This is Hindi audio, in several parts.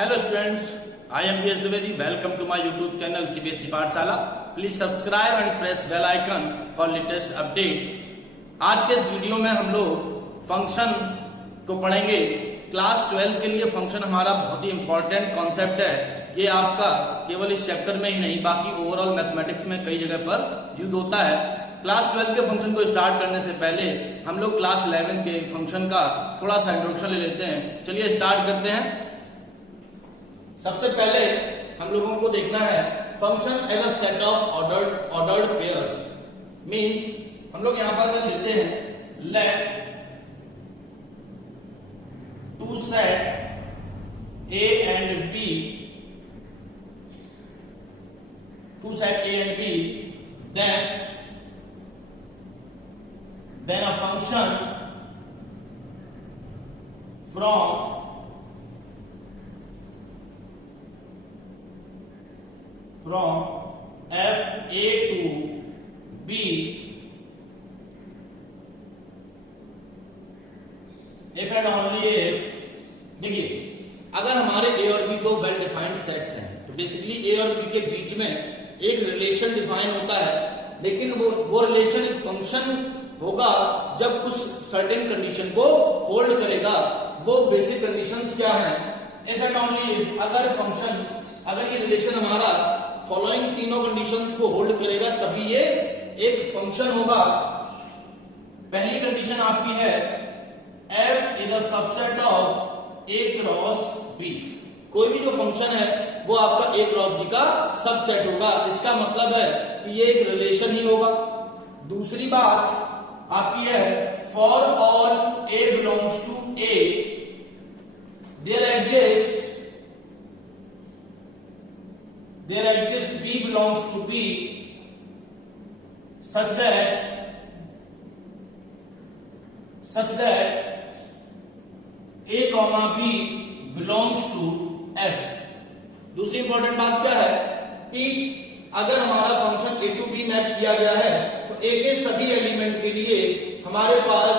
Hello students, I am B.S. Dwivedi. Welcome to my YouTube channel CBSE पाठशाला. Please subscribe and press bell icon for latest update. आज के इस वीडियो में हम लोग फंक्शन को पढ़ेंगे. क्लास 12 के लिए फंक्शन हमारा बहुत ही इंपॉर्टेंट कॉन्सेप्ट है. ये आपका केवल इस चैप्टर में ही नहीं बाकी ओवरऑल मैथमेटिक्स में कई जगह पर यूज होता है. क्लास 12 के फंक्शन को स्टार्ट करने से पहले हम लोग क्लास 11 के फंक्शन का थोड़ा सा इंट्रोडक्शन ले लेते हैं. चलिए स्टार्ट करते हैं. सबसे पहले हम लोगों को देखना है function as a set of ordered pairs. Means हम लोग यहां पर लेते हैं let two set A and B, to set A and B, then a function from f a to b if and only if. देखिए अगर हमारे a और b दो वेल डिफाइंड सेट्स हैं तो बेसिकली a और b के बीच में एक रिलेशन डिफाइन होता है, लेकिन वो रिलेशन एक फंक्शन होगा जब कुछ सर्टेन कंडीशन को होल्ड करेगा. वो बेसिक कंडीशंस क्या है? इफ एंड ओनली इफ अगर फंक्शन, अगर ये रिलेशन हमारा फॉलोइंग तीनों कंडीशंस को होल्ड करेगा तभी ये एक फंक्शन होगा. पहली कंडीशन आपकी है f is a subset of a cross b. कोई भी जो फंक्शन है वो आपका a क्रॉस b का सबसेट होगा. इसका मतलब है कि ये एक रिलेशन ही होगा. दूसरी बात आपकी है for all a belongs to a there exists b belongs to b such that a comma b belongs to f. दूसरी इंपॉर्टेंट बात क्या है कि अगर हमारा function a to b map किया गया है तो a के सभी एलिमेंट के लिए हमारे पास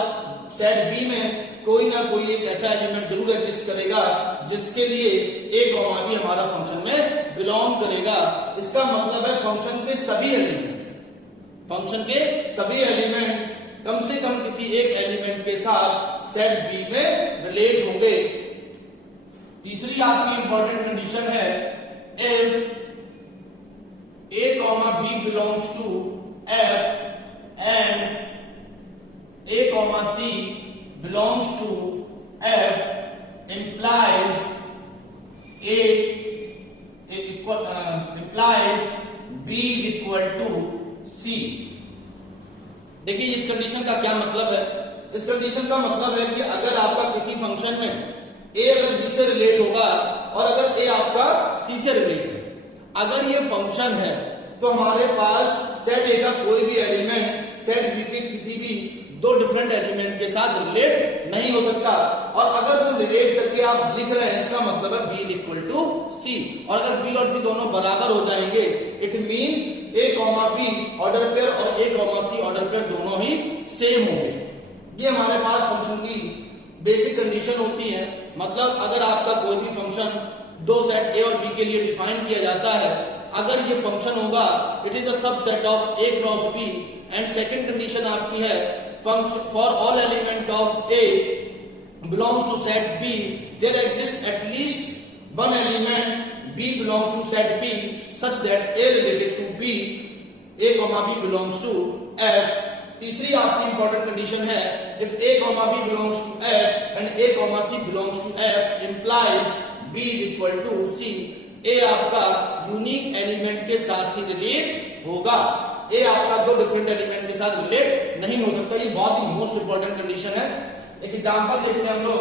सेट b में कोई ना कोई एक ऐसा एलिमेंट जरूर एग्जिस्ट करेगा जिसके लिए a कॉमा b हमारा फंक्शन में बिलोंग करेगा. इसका मतलब है फंक्शन के सभी एलिमेंट कम से कम किसी एक एलिमेंट के साथ सेट b में रिलेट होंगे. तीसरी आपकी इंपॉर्टेंट कंडीशन है if a comma b belongs to f and a comma c belongs to f implies implies b is equal to c. देखिए इस कंडीशन का क्या मतलब है? इस कंडीशन का मतलब है कि अगर आपका किसी फंक्शन में a अगर b से रिलेट होगा और अगर a आपका c से रिलेट है, अगर ये फंक्शन है तो हमारे पास सेट a का कोई भी एलिमेंट सेट b के किसी भी दो डिफरेंट एलिमेंट के साथ रिलेट नहीं हो सकता. और अगर वो रिलेट करके आप लिख रहे हैं इसका मतलब है b इक्वल टू c. और अगर b और c दोनों बराबर हो जाएंगे it means a comma b order pair और a comma c order pair दोनों ही सेम होंगे. ये हमारे पास फंक्शन की बेसिक कंडीशन होती है. मतलब अगर आपका कोई भी फंक्शन दो सेट a और b के लिए डिफाइन किया जाता है, अगर ये फंक्शन होगा it is a subset of a cross b. And second condition आपकी है for all element of A belongs to set B there exists at least one element B belongs to set B such that A related to B, A comma B belongs to F. तीसरी आपकी इंपॉर्टेंट कंडीशन है if A comma B belongs to F and A comma C belongs to F implies B is equal to C. A आपका यूनिक एलिमेंट के साथ ही रिलेट होगा. ए आपका दो डिफरेंट एलिमेंट के साथ रिलेट नहीं हो सकता. ये बहुत ही मोस्ट इंपॉर्टेंट कंडीशन है. एक एग्जांपल देखते हैं हम लोग.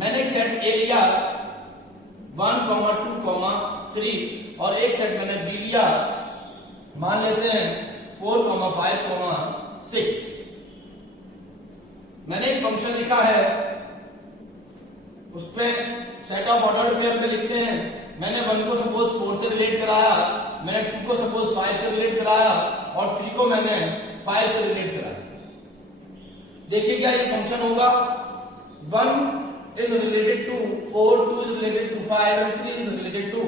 मैंने एक सेट ए लिया 1, 2, 3 और एक सेट मैंने बी लिया मान लेते हैं 4, 5, 6. मैंने एक फंक्शन लिखा है उस पे सेट ऑफ ऑर्डर्ड पेयर में लिखते हैं. मैंने 1 को सपोज 4 से रिलेट कराया, मैंने 2 को सपोज 5 से रिलेट कराया और 3 को मैंने 5 से रिलेट कराया. देखिए क्या ये फंक्शन होगा 1 is related to 4, 2 is related to 5 and 3 is related to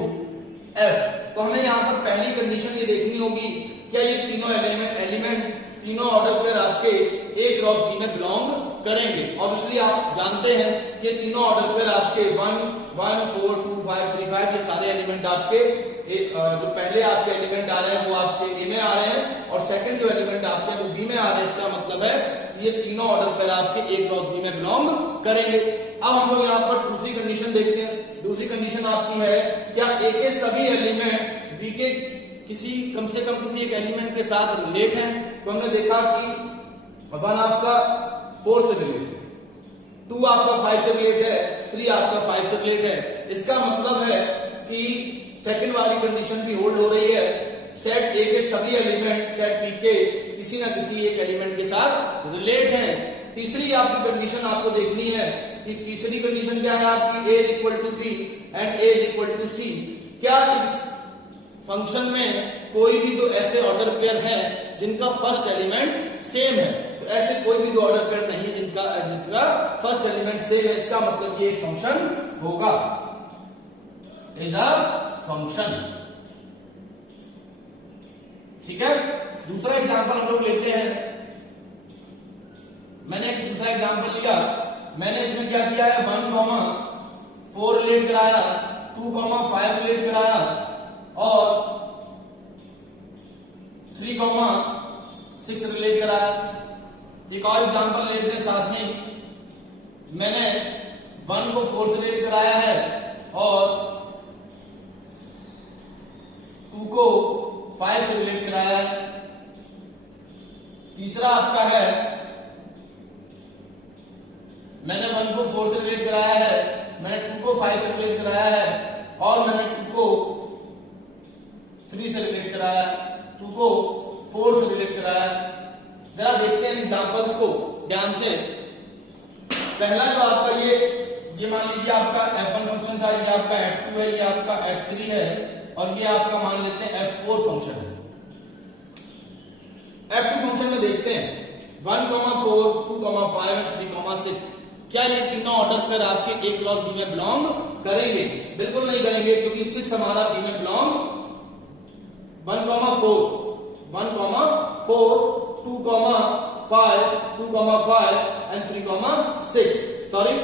F। तो हमें यहाँ पर पहली कंडीशन ये देखनी होगी, क्या ये तीनों एलिमेंट तीनों ऑर्डर पेयर आपके A क्रॉस B में बिलोंग करेंगे। ऑब्वियसली आप जानते हैं कि तीनों ऑर्डर पेयर आपके 1, 1, 4, 2, 5, 3, 5 ये सारे एलिमेंट आपके जो पहले आपके एलिमेंट आ रहे हैं वो आपके A में आ रहे हैं और सेकंड जो एलिमेंट आपके वो B में आ रहे हैं। इसका मतलब है ये तीनों ऑर्डर पेयर आपके A क्रॉस B में बिलोंग करेंगे। अब हम लोग यहाँ पर दूसरी कंडीशन देखते हैं। दूसरी कंडीशन आपकी है, क्या A के सभी एलिमेंट B के किसी कम से कम किसी एक एलिमेंट के साथ रिलेट हैं। तो हमने देखा कि 1 आपका 4 से रिलेट है, 2 आपका 5 से रिलेट है, 3 आपका 5 से रिलेट है। इसका मतलब है कि सेकंड वाली कंडीशन भी होल्ड हो रही है, सेट A के सभी एलिमेंट सेट B के किसी ना किसी एक एलिमेंट के साथ रिलेट हैं। तीसरी आपकी कंडीशन आपको देखनी है कि तीसरी कंडीशन क्या है आपकी, A equal to B and A equal to C। क्या इस फंक्शन में कोई भी दो ऐसे ऑर्डर पेयर हैं जिनका फर्स्ट एलिमेंट सेम है। तो ऐसे कोई भी दो ऑर्डर पेयर नहीं है जिसका फर्स्ट एलिमेंट सेम है। इसका मतलब ये एक फंक्शन होगा, इज अ फंक्शन। ठीक है, दूसरा एग्जांपल हम लोग लेते हैं। मैंने एक दूसरा एग्जांपल लिया, मैंने इसमें क्या किया है, 1,4 रिलेट कराया, 2,5 रिलेट कराया और 3,6 रिलेट कराया। एक और एग्जांपल लेते हैं साथ में। मैंने 1 को 4 से रिलेट कराया है और 2 को 5 से रिलेट कराया है। तीसरा आपका है, मैंने 1 को 4 से रिलेट कराया है, मैंने 2 को 5 से रिलेट कराया है और मैंने 2 को 3 से रिलेट कराया है, 2 को 4 से रिलेट कराया है। जरा देखते हैं एग्जांपल्स को ध्यान से। पहला जो आपका ये मान लीजिए आपका f1 फंक्शन था, ये आपका f2 है, ये आपका f3 है और ये आपका मान लेते हैं f4 फंक्शन है। f2 फंक्शन में देखते हैं 1, 4, 2, 5, 3, 6। क्या ये तीनों ऑर्डर पेयर आपके A क्रॉस B में बिलोंग करेंगे? बिल्कुल नहीं करेंगे, क्योंकि 6 हमारा B में बिलोंग 1, 4, 2, 5, 2, 5 and 3, 6। सॉरी,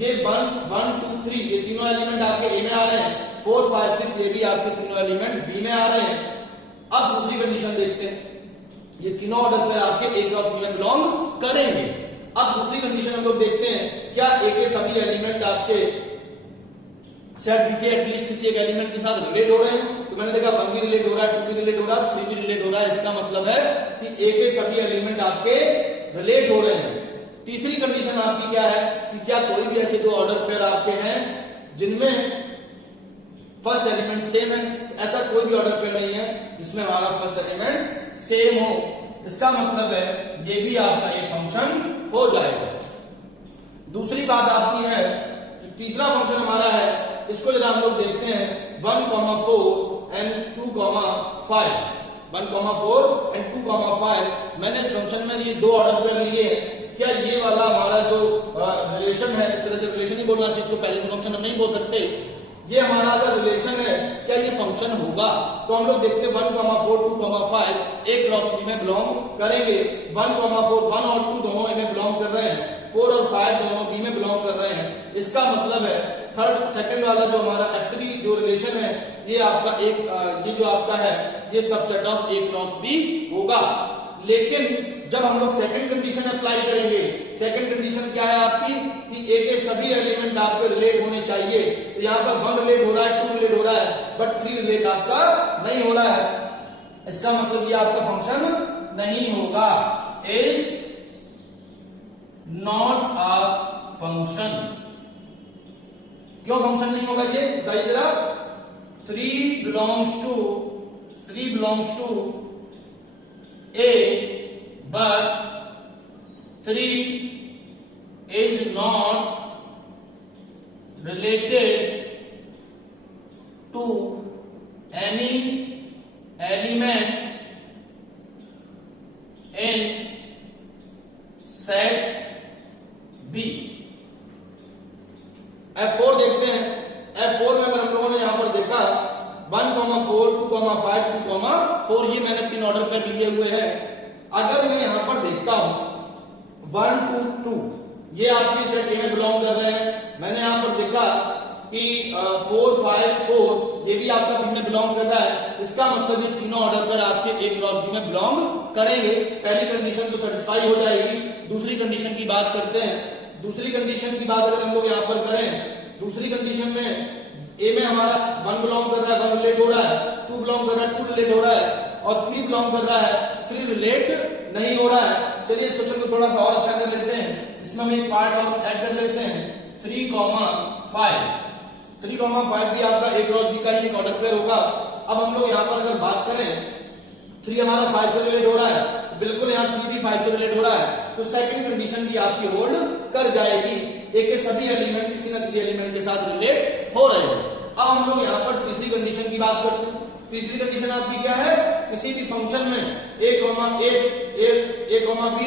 ये 1, 2, 3 ये तीनों एलिमेंट आपके A में आ रहे हैं, 4, 5, 6 ये भी आपके तीनों एलिमेंट B में आ रहे हैं। अब दूसरी कंडीशन देखते हैं, ये तीनों ऑर्डर पेयर आपके A क्रॉस B में बिलोंग करेंगे। अब दूसरी कंडीशन हम लोग देखते हैं, क्या A के सभी एलिमेंट आपके सेट B के एटलीस्ट किसी एक एलिमेंट के साथ रिलेट हो रहे हैं। तो मैंने देखा 1 भी रिलेट हो रहा है, 2 भी रिलेट हो रहा है, 3 भी रिलेट हो रहा है। इसका मतलब है कि A के सभी एलिमेंट आपके रिलेट हो रहे हैं। तीसरी कंडीशन आपकी क्या है कि क्या कोई भी ऐसे दो ऑर्डर पेयर आपके हैं जिनमें फर्स्ट एलिमेंट सेम है। ऐसा कोई भी ऑर्डर पेयर नहीं है जिसमें हमारा फर्स्ट एलिमेंट सेम हो। इसका मतलब है ये भी आपका एक फंक्शन हो जाएगा। दूसरी बात आपकी है, तीसरा फंक्शन हमारा है, इसको जरा हम लोग देखते हैं 1, 4 and 2, 5। 1, 4 and 2, 5। मैंने इस फंक्शन में ये दो ऑर्डर पेयर लिए हैं। क्या ये वाला हमारा जो रिलेशन है, एक तरह से रिलेशन ही बोलना चाहिए इसको, पहले से फंक्शन हम नहीं बोल सकते। ये हमारा अगर रिलेशन है, क्या ये फंक्शन होगा? तो हम लोग देखते हैं 1, 4, 2, 5 A क्रॉस B में बिलोंग करेंगे। 1, 4 1 और 2 दोनों A में बिलोंग कर रहे हैं, 4 और 5 दोनों B में बिलोंग कर रहे हैं। इसका मतलब है सेकंड वाला जो हमारा f3 जो रिलेशन है, ये आपका ये जो आपका है ये subset of A cross B होगा। लेकिन जब हम लोग सेकंड कंडीशन अप्लाई करेंगे, सेकंड कंडीशन क्या है आपकी कि A के सभी एलिमेंट आपके रिलेट होने चाहिए। तो यहाँ पर 1 रिलेट हो रहा है, 2 रिलेट हो रहा है, बट 3 रिलेट आपका नहीं हो रहा है। इसका मतलब ये आपका फंक्शन नहीं होगा, इज नॉट अ फंक्शन। क्यों फंक्शन नहीं होगा ये बताइए जरा। 3 belongs to A but 3 is not related to any element in set B। F4 देखते हैं। F4 में अगर हम लोगों ने यहां पर देखा 1, 4, 2, 5, 2, 4, ये मैंने 3 ऑर्डर पर लिए हुए हैं। अगर मैं यहां पर देखता हूं 1, 2, 2, ये आपके सेट ए में बिलोंग कर रहे हैं। मैंने यहां पर देखा कि 4, 5, 4 ये भी आपका बी में बिलोंग कर रहा है। इसका मतलब ये तीनों ऑर्डर पर आपके ए क्रॉस बी में बिलोंग करेंगे। पहली कंडीशन तो सेटिस्फाई हो जाएगी। दूसरी कंडीशन की बात करते हैं। दूसरी कंडीशन की बात अगर हम लोग यहां पर करें, दूसरी कंडीशन में ए में हमारा 1 बिलोंग कर रहा है, 1 रिलेट हो रहा है, 2 बिलोंग कर रहा है, 2 रिलेट हो रहा है, और 3 बिलोंग कर रहा है, 3 रिलेट नहीं हो रहा है। चलिए इस क्वेश्चन को थोड़ा सा और अच्छा कर लेते हैं। इसमें हम एक पार्ट और ऐड कर लेते हैं। 3, 5, 3, 5 भी आपका ए क्रॉस बी का ही एक ऑर्डर पेयर होगा। अब हम लोग यहाँ पर अगर बात करें 3 हमारा 5 से रिलेट हो रहा है, बिल्कुल यहाँ 3 भी 5 से रिलेट हो रहा है, तो सेकंड कंडीशन भी आपकी होल्ड कर जाएगी। ए के सभी एलिमेंट किसी न किसी एलिमेंट के साथ रिलेट हो रहे हैं। अब हम लोग यहाँ पर तीसरी कंडीशन की बात करते हैं। तीसरी कंडीशन आपकी क्या है? किसी भी फंक्शन में a, बी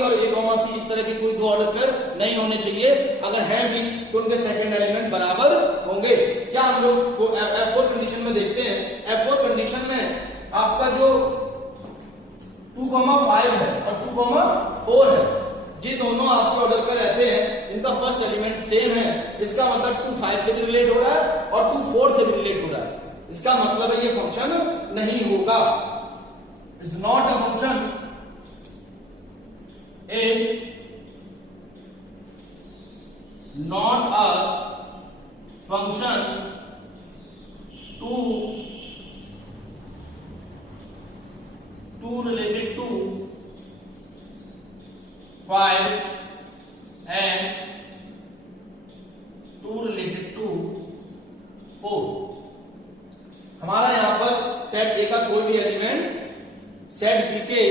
और a, सी इस तरह के कोई दो ऑर्डर पेयर नहीं होने चाहिए। अगर है भी तो उनके सेकंड एलिमेंट बराबर होंगे। क्या हम लोग F4 कंडीशन में देखते हैं। F4 कंडीशन में आपका जो 2, 5 है और 2, 4 है, ये दोनों आपके ऑर्डर पर रहते हैं। इनका फर्स्ट एलिमेंट सेम है। इसका मतलब 2, 5 से भी रिलेट हो रहा है और 2, 4 से भी रिलेट हो रहा है। इसका मतलब है ये फंक्शन नहीं होगा। Is not a function, is not a function to related to 5 and 2 related to 4। हमारा यहां पर सेट ए का कोई भी एलिमेंट सेट बी के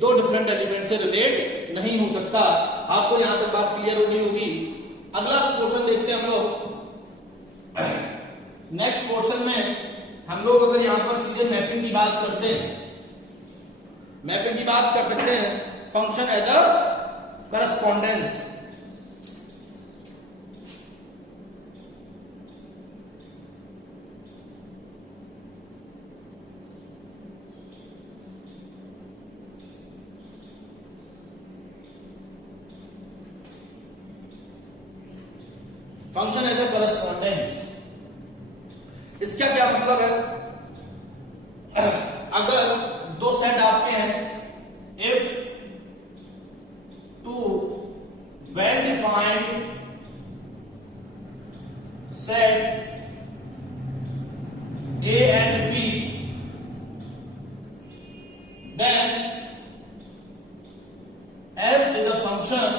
दो डिफरेंट एलिमेंट से रिलेट नहीं हो सकता। आपको यहां तक बात क्लियर हो गई होगी। अगला क्वेश्चन देखते हैं हम लोग। नेक्स्ट क्वेश्चन में हम लोग अगर यहां पर सीधे मैपिंग की बात करते हैं, मैपिंग की बात कर सकते हैं function as a correspondence. Function as a correspondence, इसका क्या मतलब है? अगर दो सेट आपके हैं, if two well defined set A and B, then f is a function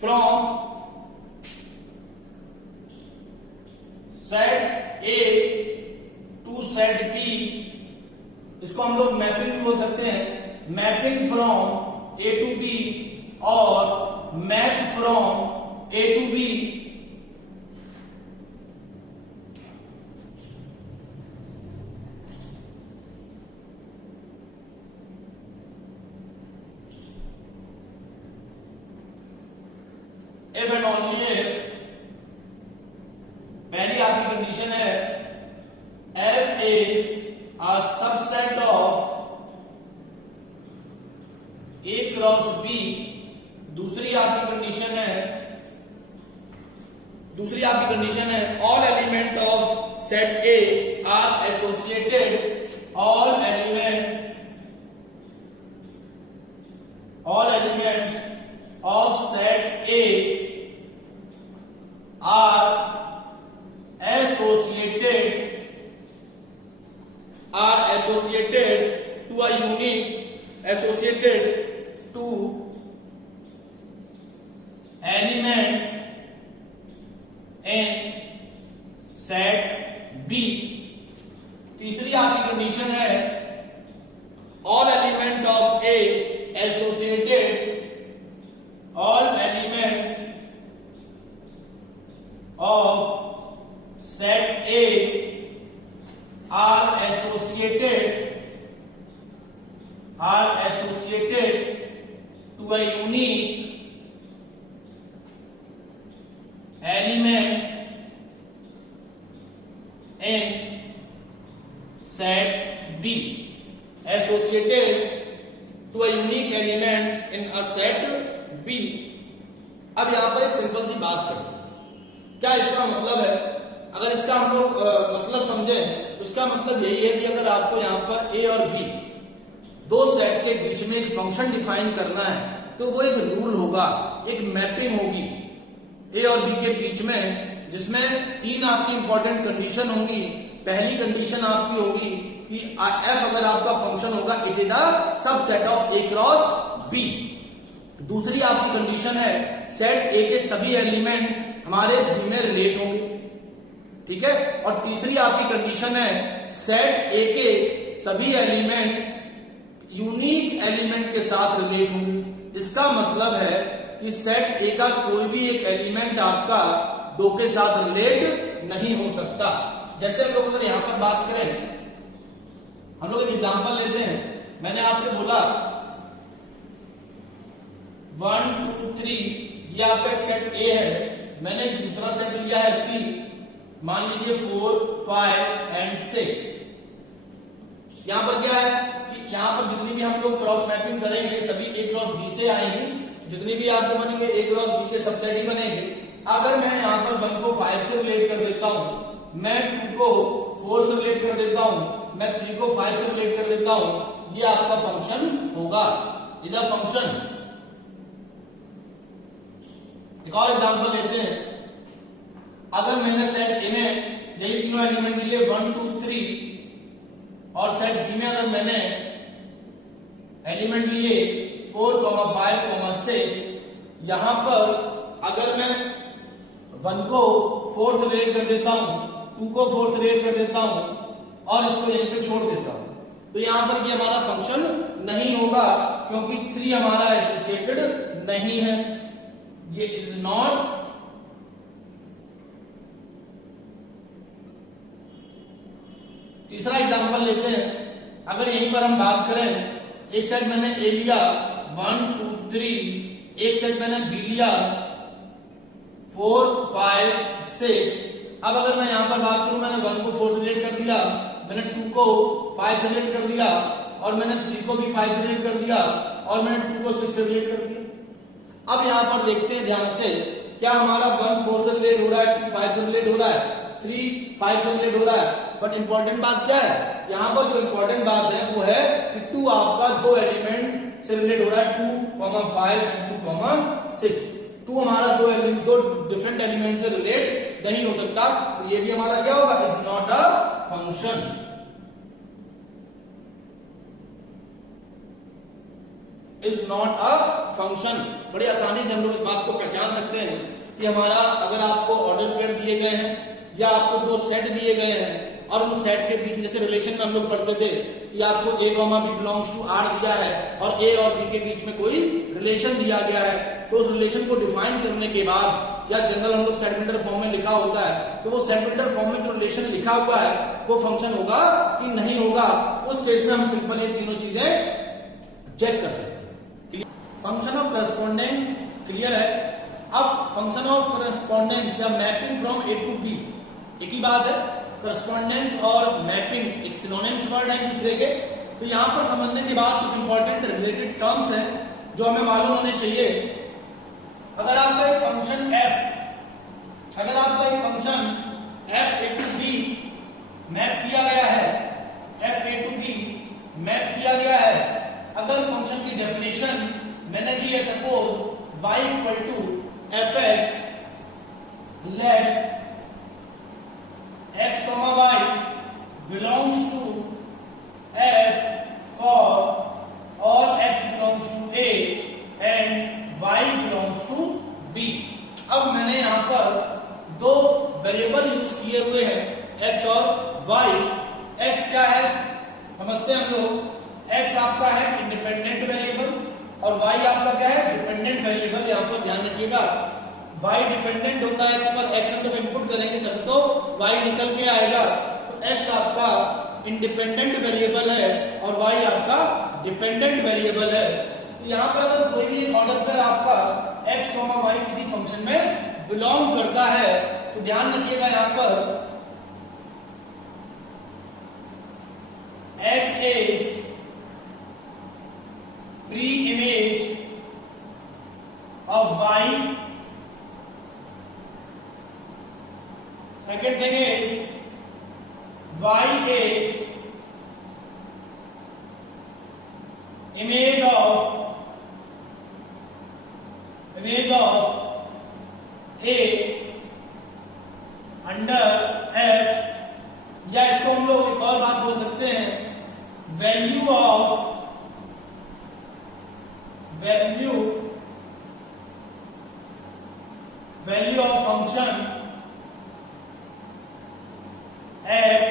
from set A to set B। इसको हम लोग मैपिंग भी बोल सकते हैं, mapping from A to B और map from A to B। If and only if पहली आपकी कंडीशन है F is a subset of A cross B। दूसरी आपकी कंडीशन है all element of set A are associated, all elements of set A are associated to a unique element in set B। तीसरी आपकी कंडीशन है all element of A associated, all element of set A are associated are associated to a unique element in set B. Associated to a unique element in a set B. अब यहां पर एक सिंपल सी बात करते हैं, क्या इसका मतलब है? अगर इसका हम लोग मतलब समझें तो इसका मतलब यही है कि अगर आपको यहां पर A और B दो सेट के बीच में एक फंक्शन डिफाइन करना है तो वो एक रूल होगा, एक मैपिंग होगी A और B के बीच में, जिसमें तीन आपकी इंपॉर्टेंट कंडीशन होंगी। पहली कंडीशन आपकी होगी कि f अगर आपका फंक्शन होगा it is the subset of A cross B। दूसरी आपकी कंडीशन है सेट A के सभी एलिमेंट हमारे B में रिलेट होंगे, ठीक है। और तीसरी आपकी कंडीशन है सेट A के सभी एलिमेंट यूनिक एलिमेंट के साथ रिलेट होंगे। इसका मतलब है कि सेट A का कोई भी एक एलिमेंट आपका दो के साथ रिलेट नहीं हो सकता। जैसे हम लोग अगर यहां पर बात करें, हम लोग एक एग्जांपल लेते हैं। मैंने आपसे बोला 1 2 3 ये आपका एक सेट A है, मैंने दूसरा सेट लिया है P, मान लीजिए 4 5 एंड 6। यहां पर क्या है कि यहां पर जितनी भी हम लोग क्रॉस मैपिंग करेंगे सभी A क्रॉस B से आएंगे, जितनी भी आपके बनेंगे A क्रॉस B के सबसेट ही बनेंगे। अगर मैं यहां पर 1 को 5 से रिलेट कर देता हूं, मैं 2 को 4 से रिलेट कर देता हूं, मैं 3 को 5 से रिलेट कर देता हूं, ये आपका फंक्शन होगा, इज अ फंक्शन। एक और एग्जांपल लेते हैं। अगर मैंने सेट A में यही तीनों एलिमेंट लिए 1 2 3 और सेट B में अगर मैंने एलिमेंट लिए 4 5 6, यहां पर अगर मैं 1 को 4 से रिलेट कर देता हूं, 2 को 4 से रिलेट कर देता हूं और इसको यहीं पे छोड़ देता हूं, तो यहां पर ये हमारा फंक्शन नहीं होगा क्योंकि 3 हमारा एसोसिएटेड नहीं है, ये इज नॉट तीसरा एग्जांपल लेते हैं। अगर यहीं पर हम बात करें, एक सेट मैंने A लिया 1 2 3, एक सेट मैंने B लिया 4 5 6। अब अगर मैं यहां पर बात करूं, मैंने 1 को 4 से रिलेट कर दिया, मैंने 2 को 5 से रिलेट कर दिया और मैंने 3 को भी 5 से रिलेट कर दिया और मैंने 2 को 6 से रिलेट कर दिया। अब यहां पर देखते हैं ध्यान से, क्या हमारा 1 4 से रिलेट हो रहा है, 2 5 से रिलेट हो रहा है, 3 5 से रिलेट हो रहा है। बट इंपॉर्टेंट बात क्या है, यहां पर जो इंपॉर्टेंट बात है वो है कि 2 आपका दो एलिमेंट से रिलेट हो रहा है, 2 5 एंड 2 6। 2 हमारा दो डिफरेंट एलिमेंट से रिलेट नहीं हो सकता, तो ये भी हमारा क्या होगा, is not a function. Is not a function. बड़ी आसानी से हम लोग इस बात को पहचान सकते हैं कि हमारा अगर आपको ऑर्डर पेयर दिए गए हैं या आपको दो सेट दिए गए हैं और उन सेट के बीच जैसे रिलेशन में हम लोग पढ़ते थे कि आपको A, B belongs to R दिया है और A और B के बीच में कोई रिलेशन दिया गया है, तो उस रिलेशन को डिफाइन करने के बाद या जनरल हम लोग सेगमेंटर फॉर्म में लिखा होता है, तो वो सेगमेंटर फॉर्म में जो रिलेशन लिखा हुआ है वो फंक्शन होगा कि नहीं होगा, उस केस में हम सिंपल ये तीनों चीजें चेक कर सकते हैं। फंक्शन ऑफ करस्पॉन्डेंस क्लियर है। अब फंक्शन ऑफ करस्पॉन्डेंस या mapping from A to B एक ही बात है। करस्पॉन्डेंस और मैपिंग एक सिनोनिम्स वर्ड है एक दूसरे के, तो यहां पर समझने के बाद कुछ इंपॉर्टेंट रिलेटेड टर्म्स हैं जो हमें मालूम होने चाहिए। अगर आपका एक फंक्शन f, अगर आपका एक function f A to B map किया गया है, f A to B map किया गया है, अगर फंक्शन की डेफिनेशन मैंने दी है suppose y equal to fx, let x comma y belongs to f for all x belongs to A and y belongs to B। अब मैंने यहां पर दो वेरिएबल यूज किए हुए हैं x और y। x क्या है समझते हैं हम लोग, x आपका है इंडिपेंडेंट वेरिएबल और y आपका क्या है डिपेंडेंट वेरिएबल। यहां पर ध्यान रखिएगा y डिपेंडेंट होता है x पर, x हम जब इनपुट करेंगे तब तो y निकल के आएगा, तो x आपका इंडिपेंडेंट वेरिएबल है और y आपका डिपेंडेंट वेरिएबल है। तो यहाँ पर अगर कोई भी एक ऑर्डर पेयर आपका x, y किसी फंक्शन में बिलोंग करता है तो ध्यान रखिएगा यहाँ पर x is pre-image of y. Second thing is y is image of a under f, या इसको हम लोग एक और बात बोल सकते हैं value of function f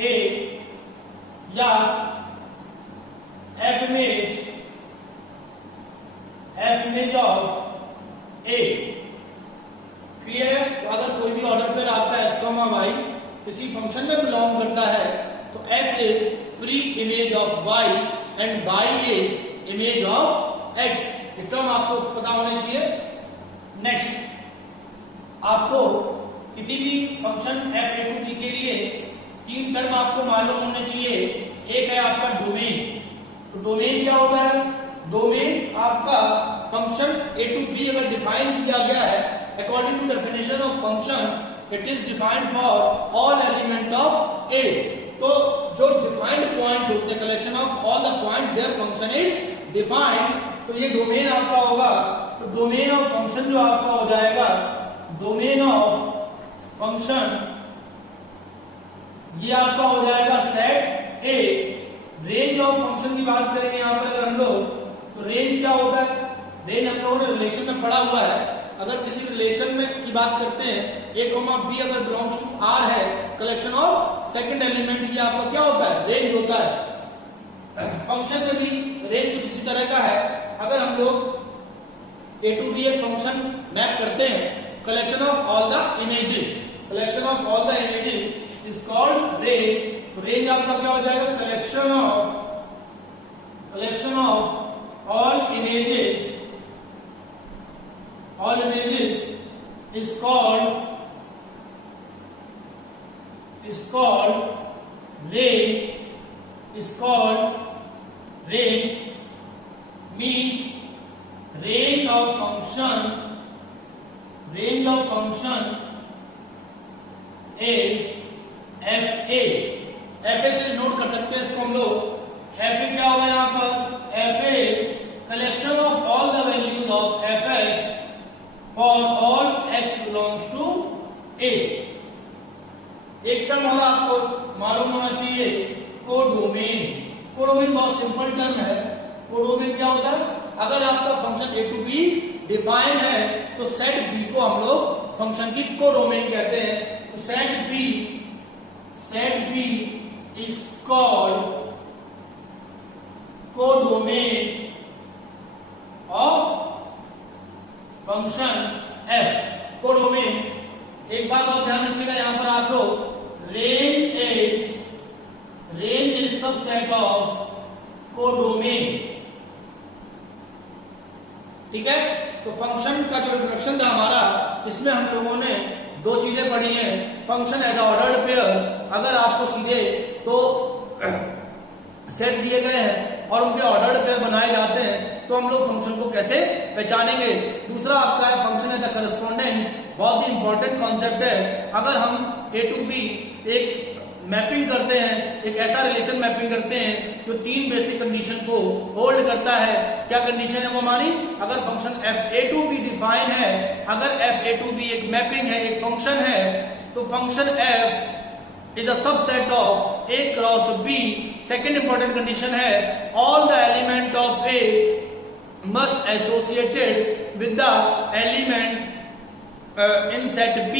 a, या f image of a. Clear है? तो अगर कोई भी ऑर्डर पेयर आपका एक्स कॉमा वाई किसी फंक्शन में बिलोंग करता है तो x is preimage of y and y is image of x। ये टर्म आपको पता होने चाहिए। नेक्स्ट, आपको किसी भी फंक्शन f(a)(b) के लिए तीन टर्म आपको मालूम होने चाहिए। एक है आपका डोमेन। तो डोमेन क्या होता है? डोमेन आपका फंक्शन a(b) अगर डिफाइन किया गया है according to definition of function, it is defined for all element of a। तो जो डिफाइंड पॉइंट होते हैं, collection of all the point where function is defined, तो ये डोमेन आपका होगा। तो डोमेन ऑफ फंक्शन जो आपका हो जाएगा, डोमेन ऑफ फंक्शन ये आपका हो जाएगा set A. Range of function की बात करेंगे यहाँ पर अगर हम लोग, तो रेंज क्या होता है? रेंज हम लोगों ने रिलेशन में पढ़ा हुआ है। अगर किसी रिलेशन में की बात करते हैं a, b अगर बिलोंग्स टू r है, कलेक्शन ऑफ सेकंड एलिमेंट, ये आपका क्या होता है? रेंज होता है। फंक्शन में भी रेंज कुछ इसी तरह का है। अगर हम लोग a to b एक फंक्शन मैप करते हैं, collection of all the images, collection of all the images is called range. तो रेंज आपका क्या हो जाएगा? Collection of all images is called range, means range of function is fa। fa से नोट कर सकते हैं इसको हम लोग। fa क्या होगा यहाँ पर? fa collection of all the values of fx for all x belongs to a। एक टर्म और आपको मालूम होना चाहिए, कोडोमेन। कोडोमेन बहुत सिंपल टर्म है। कोडोमेन क्या होता है? अगर आपका function a to b define है तो सेट b को हम लोग फंक्शन की कोडोमेन कहते हैं। तो set b is called codomain of function f। Codomain, एक बात और ध्यान रखिएगा यहाँ पर आप लोग, range is subset of codomain. ठीक है? तो फंक्शन का जो इंट्रोडक्शन था हमारा, इसमें हम लोगों ने दो चीजें पढ़ी हैं। फंक्शन एज ऑर्डर्ड पेयर, अगर आपको सीधे तो सेट दिए गए हैं और उनके ऑर्डर्ड पेयर बनाए जाते हैं तो हम लोग फंक्शन को कैसे पहचानेंगे। दूसरा आपका है फंक्शन है द करस्पॉन्डिंग, बहुत ही इंपॉर्टेंट कॉन्सेप्ट है। अगर हम a to b एक मैपिंग करते हैं, एक ऐसा रिलेशन मैपिंग करते हैं जो तीन बेसिक कंडीशन को होल्ड करता है। क्या कंडीशन है वो हमारी? अगर फंक्शन f(a to b) डिफाइन है, अगर f(a to b) एक मैपिंग है, एक फंक्शन है, तो function f is a subset of a cross b। Second important condition है all the element of a must associated with the element in set B,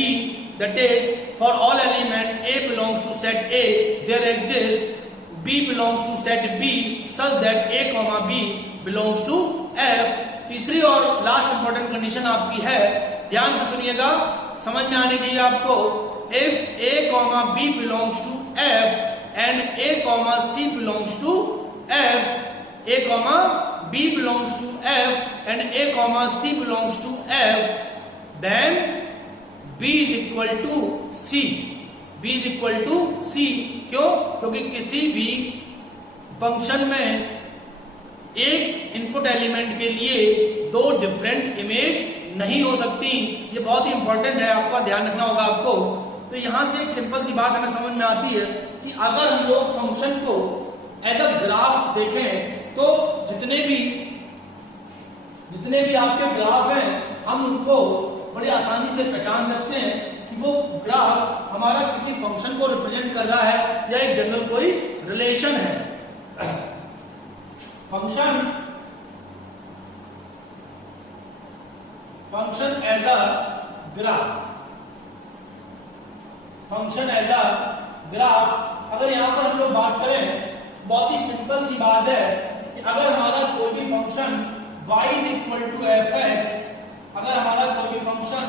that is for all element A belongs to set A, there exists B belongs to set B such that A comma B belongs to F। तीसरी और लास्ट इंपॉर्टेंट कंडीशन आपकी है, ध्यान से सुनिएगा, समझ में आने चाहिए आपको। if A comma B belongs to F and A comma C belongs to F, a comma b belongs to f and a comma c belongs to f, then b is equal to c. b is equal to c. क्यों? क्योंकि किसी भी फंक्शन में एक इनपुट एलिमेंट के लिए दो डिफरेंट इमेज नहीं हो सकती. ये बहुत ही इंपॉर्टेंट है, आपका ध्यान रखना होगा आपको. तो यहां से एक सिंपल सी बात हमें समझ में आती है कि अगर हम लोग फंक्शन को एज अ ग्राफ देखें तो जितने भी आपके ग्राफ हैं हम उनको बड़ी आसानी से पहचान सकते हैं कि वो ग्राफ हमारा किसी फंक्शन को रिप्रेजेंट कर रहा है या एक जनरल कोई रिलेशन है. Function as a graph. Function as a graph अगर यहां पर हम लोग बात करें, बहुत ही सिंपल सी बात है कि अगर हमारा कोई भी function y equal to F X, अगर हमारा कोई भी function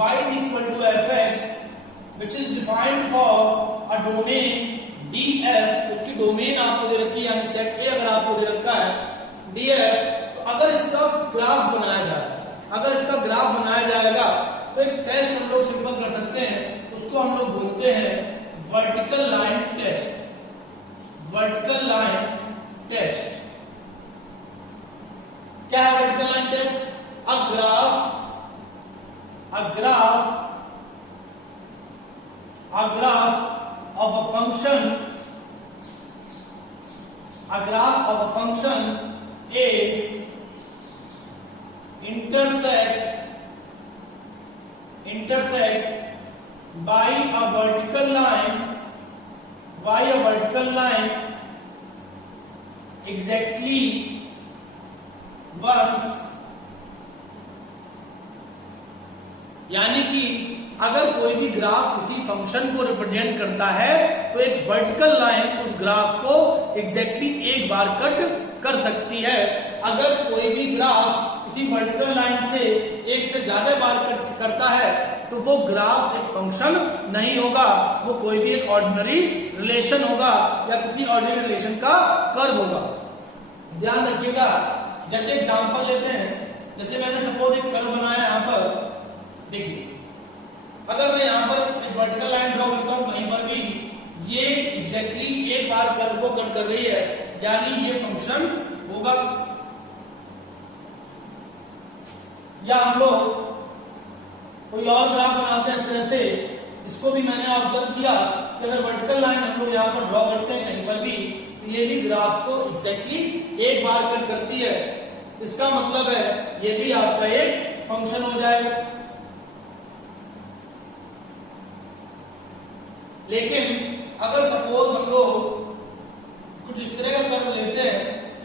y equal to F X which is defined for a domain df, उसकी डोमेन आपको दे रखी है यानी सेट ए अगर आपको दे रखा है df, तो अगर इसका ग्राफ बनाया जाएगा तो एक टेस्ट हम लोग सिंपल कर सकते हैं, उसको हम लोग बोलते हैं vertical line test. Vertical line test क्या है? Vertical line test a graph of a function, a graph of a function is intersect by a vertical line exactly once. यानी कि अगर कोई भी ग्राफ किसी फंक्शन को रिप्रेजेंट करता है तो एक वर्टिकल लाइन उस ग्राफ को एग्जैक्टली एक बार कट कर सकती है. अगर कोई भी ग्राफ किसी वर्टिकल लाइन से एक से ज्यादा बार कट करता है तो वो ग्राफ एक फंक्शन नहीं होगा, वो कोई भी एक ऑर्डिनरी रिलेशन होगा या किसी ऑर्डिनरी रिलेशन का कर्व होगा. ध्यान रखिएगा. जैसे एग्जांपल लेते हैं, जैसे मैंने सपोज एक कर्व बनाया यहां पर, देखिए अगर मैं यहां पर एक वर्टिकल लाइन ड्रॉ करता हूं कहीं पर भी, ये एग्जैक्टली एक बार कर्व को कट कर रही है, यानी ये फंक्शन होगा. या हम लोग कोई और ग्राफ बनाते हैं इस तरह से, इसको भी मैंने ऑब्जर्व किया कि अगर वर्टिकल लाइन हम लोग यहां पर ड्रॉ करते हैं कहीं पर भी, तो ये भी ग्राफ को एग्जैक्टली एक बार कट करती है. इसका मतलब है ये भी आपका एक फंक्शन हो जाएगा. लेकिन अगर सपोज हम लोग कुछ इस तरह का कर्व लेते हैं,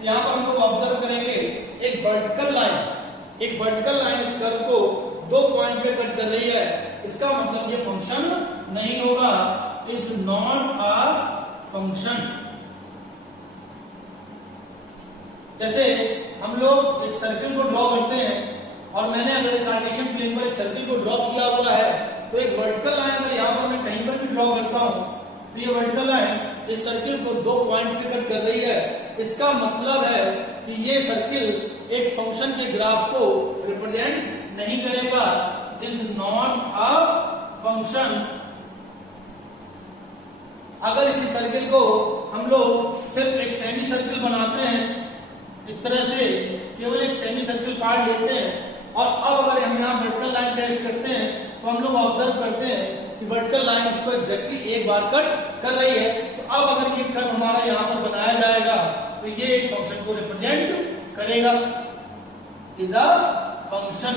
यहां पर हम लोग ऑब्जर्व करेंगे एक वर्टिकल लाइन इस कर्व को दो पॉइंट पे कट कर रही है. इसका मतलब ये फंक्शन नहीं होगा, इज नॉट अ फंक्शन. जैसे हम लोग एक सर्किल को ड्रॉ करते हैं और मैंने अगर एक कार्टेशियन प्लेन पर एक सर्किल को ड्रॉ किया हुआ है, तो एक वर्टिकल लाइन अगर यहां पर मैं कहीं पर भी ड्रॉ करता हूं तो ये वर्टिकल लाइन इस सर्किल को दो पॉइंट पे कट कर रही है. इसका मतलब है कि ये सर्किल एक फंक्शन के ग्राफ को रिप्रेजेंट नहीं करेगा, इज नॉट अ फंक्शन. अगर इसी सर्किल को हम लोग सिर्फ एक सेमी सर्किल बनाते हैं, इस तरह से केवल एक सेमी सर्किल पार्ट लेते हैं, और अब अगर हम यहाँ वर्टिकल लाइन टेस्ट करते हैं तो हम लोग ऑब्जर्व करते हैं कि वर्टिकल लाइन इसको एग्जैक्टली एक बार कट कर रही है. तो अब अगर ये कर्व हमारा यहाँ पर बनाया जाएगा तो ये एक फंक्शन को रिप्रेजेंट करेगा, इज अ फंक्शन.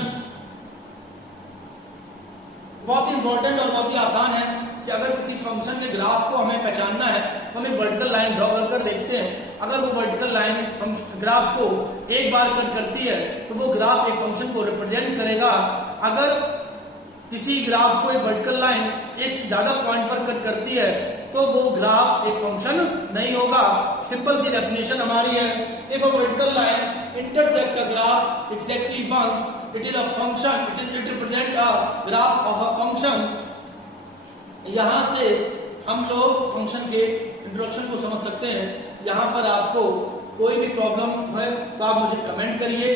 बहुत ही इंपॉर्टेंट और बहुत ही आसान है कि अगर किसी फंक्शन के ग्राफ को हमें पहचानना है तो हम एक वर्टिकल लाइन ड्रॉ कर देखते हैं. अगर वो वर्टिकल लाइन ग्राफ को एक बार कट करती है तो वो ग्राफ एक फंक्शन को रिप्रेजेंट करेगा. अगर किसी ग्राफ को एक वर्टिकल लाइन एक से ज्यादा पॉइंट पर कट करती है तो वो ग्राफ एक फंक्शन नहीं होगा. सिंपल सी डेफिनेशन हमारी है, if a vertical line intersect a graph exactly once, it is a function, it represent a graph of a function. यहां से हम लोग फंक्शन के इंट्रोडक्शन को समझ सकते हैं. यहां पर आपको कोई भी प्रॉब्लम है तो आप मुझे कमेंट करिए।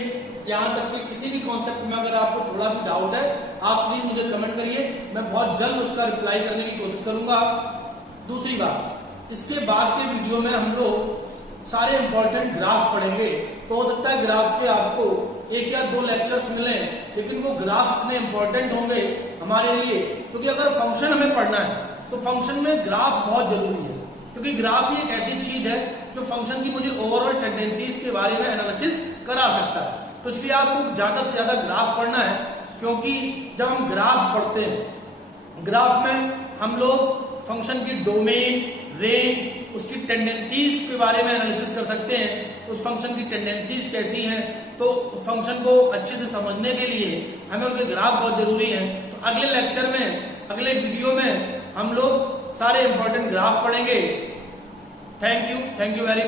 यहाँ तक कि किसी भी कॉन्सेप्ट में अगर आपको थोड़ा भी डाउट है, आप प्लीज मुझे कमेंट करिए, मैं बहुत जल्द उसका रिप्लाई करने की कोशिश करूंगा। दूसरी बात, इसके बाद के वीडियो में हम लोग सारे इंपॉर्टेंट ग्राफ पढ़ेंगे। तो हो सकता है ग्राफ के आपको 1 या 2 लेक्चर्स मिले, लेकिन वो ग्राफ इतने इंपॉर्टेंट होंगे हमारे लिए, क्योंकि अगर फंक्शन हमें पढ़ना है तो फंक्शन में ग्राफ बहुत जरूरी है, क्योंकि ग्राफ ही एक ऐसी चीज है जो फंक्शन की मुझे ओवरऑल टेंडेंसीज के बारे में एनालिसिस करा सकता है। तो इसलिए आपको ज्यादा से ज्यादा ग्राफ पढ़ना है, क्योंकि जब हम ग्राफ पढ़ते हैं, ग्राफ में हम लोग फंक्शन की डोमेन, रेंज, उसकी टेंडेंसीज के बारे में एनालिसिस कर सकते हैं, उस फंक्शन की टेंडेंसीज कैसी हैं। तो फंक्शन को अच्छे से समझने के लिए हमें उनके ग्राफ बहुत जरूरी है। तो अगले लेक्चर में, अगले वीडियो में हम लोग सारे इंपॉर्टेंट ग्राफ पढ़ेंगे। Thank you very